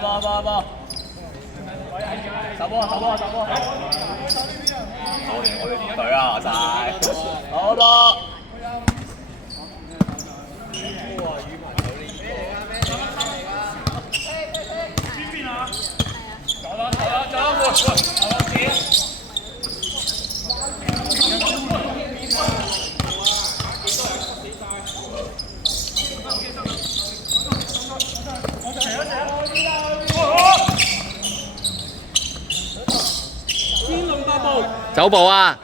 手波！隊啊晒，好波！走步啊！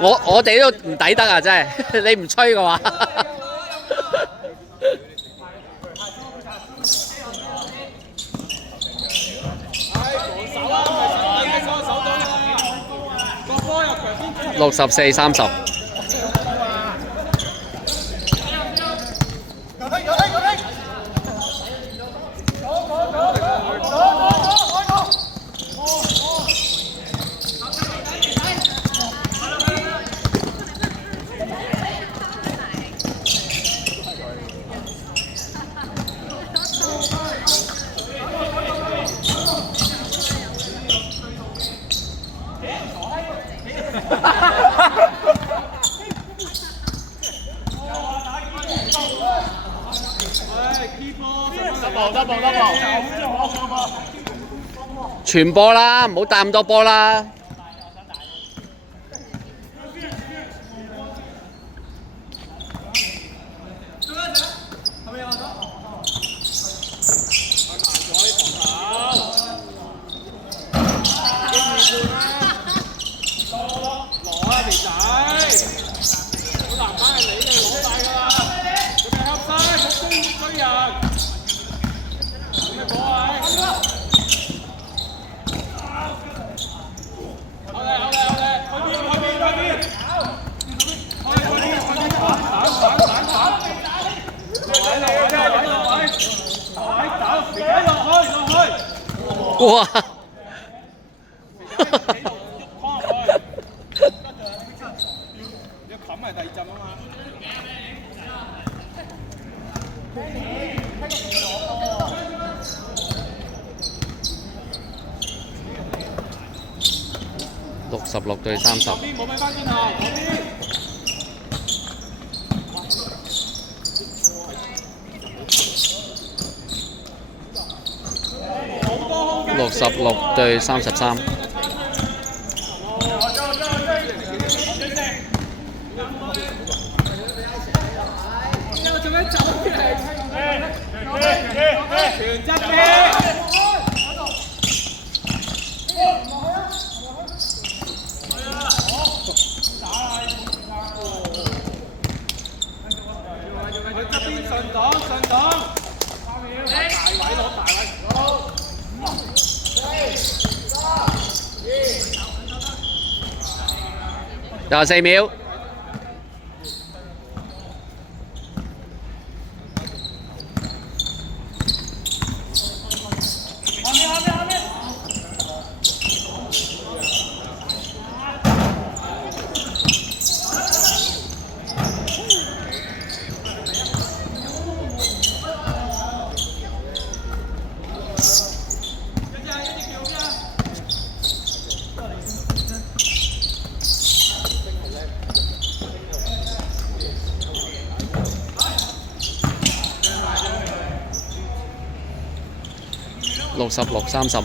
我哋都唔抵得啊！真係，你唔吹嘅話。64-30。傳波啦，唔好帶咁多波啦。哇！要冚埋第二陣啊嘛。66-30。冇咪翻轉頭，66-33。24秒。66-35。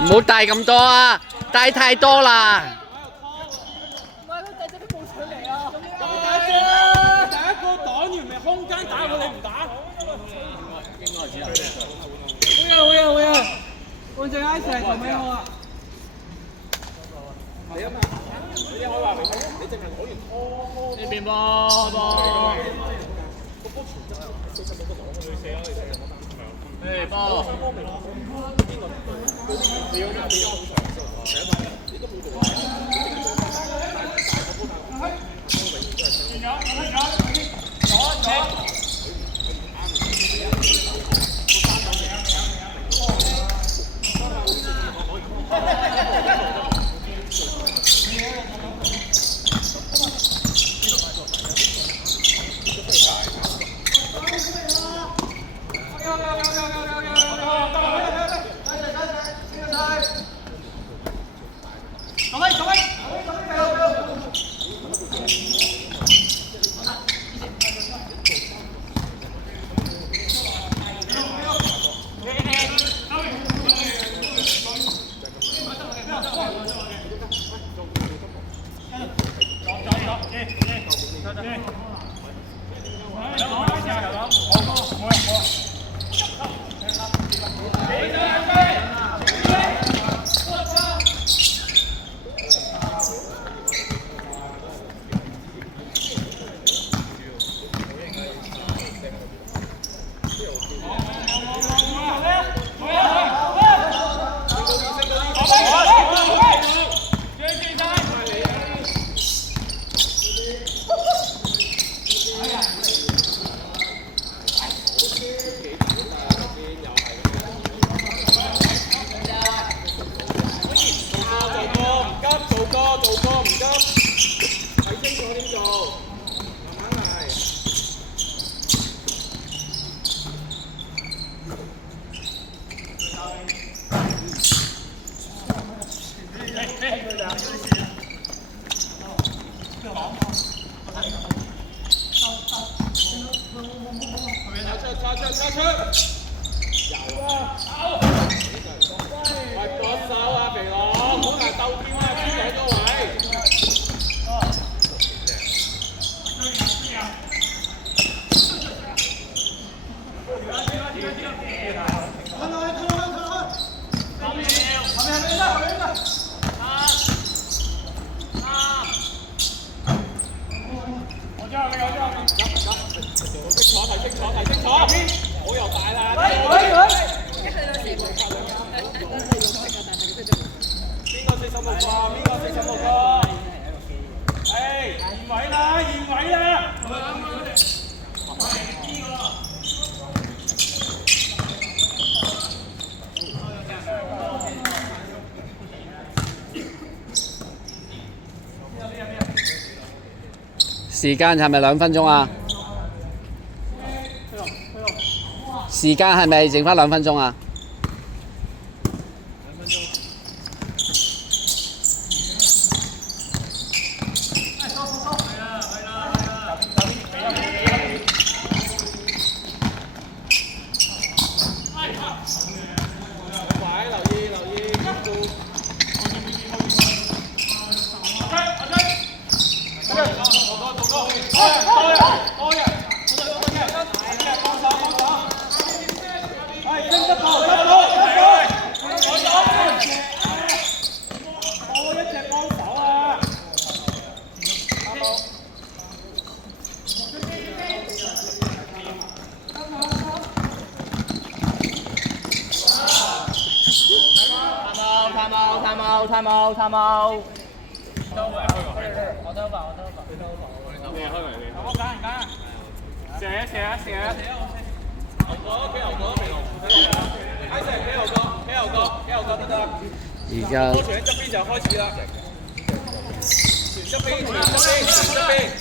唔好帶咁多啊！帶太多啦。換隻 I 成同尾號啊！你啊嘛，你一開話俾你，你淨係攞完拖呢邊波波。個波傳誒波。時間係咪2分鐘啊？時間係咪剩翻2分鐘啊？time out。而家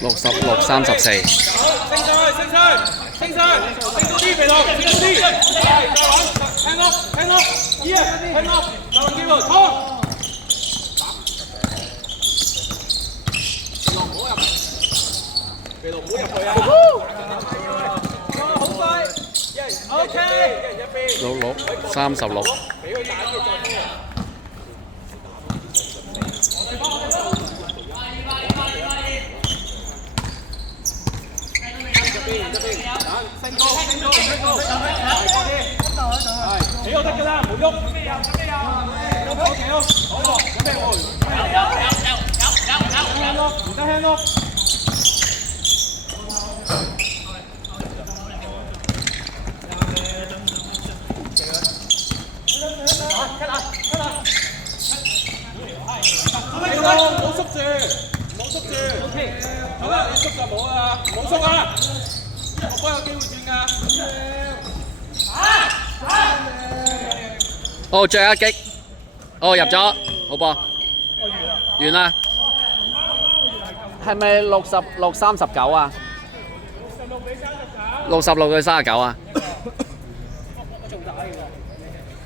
66-34。升高啲，肥龍，升高啲，係，再玩，聽我，聽我，再揾機會，衝！肥龍唔好入去啊！好快，OK， 66-36。俾佢打嘅再衝。升高，係，企好得㗎啦，唔好喐。準備好，準備好，而家輕咯。住，唔好縮住。OK， 好啦，你縮就冇啦，唔好縮啊！我幫有機會轉㗎。哦，最後一擊，哦入咗，好波，完啦。係咪66-39啊？66-39啊？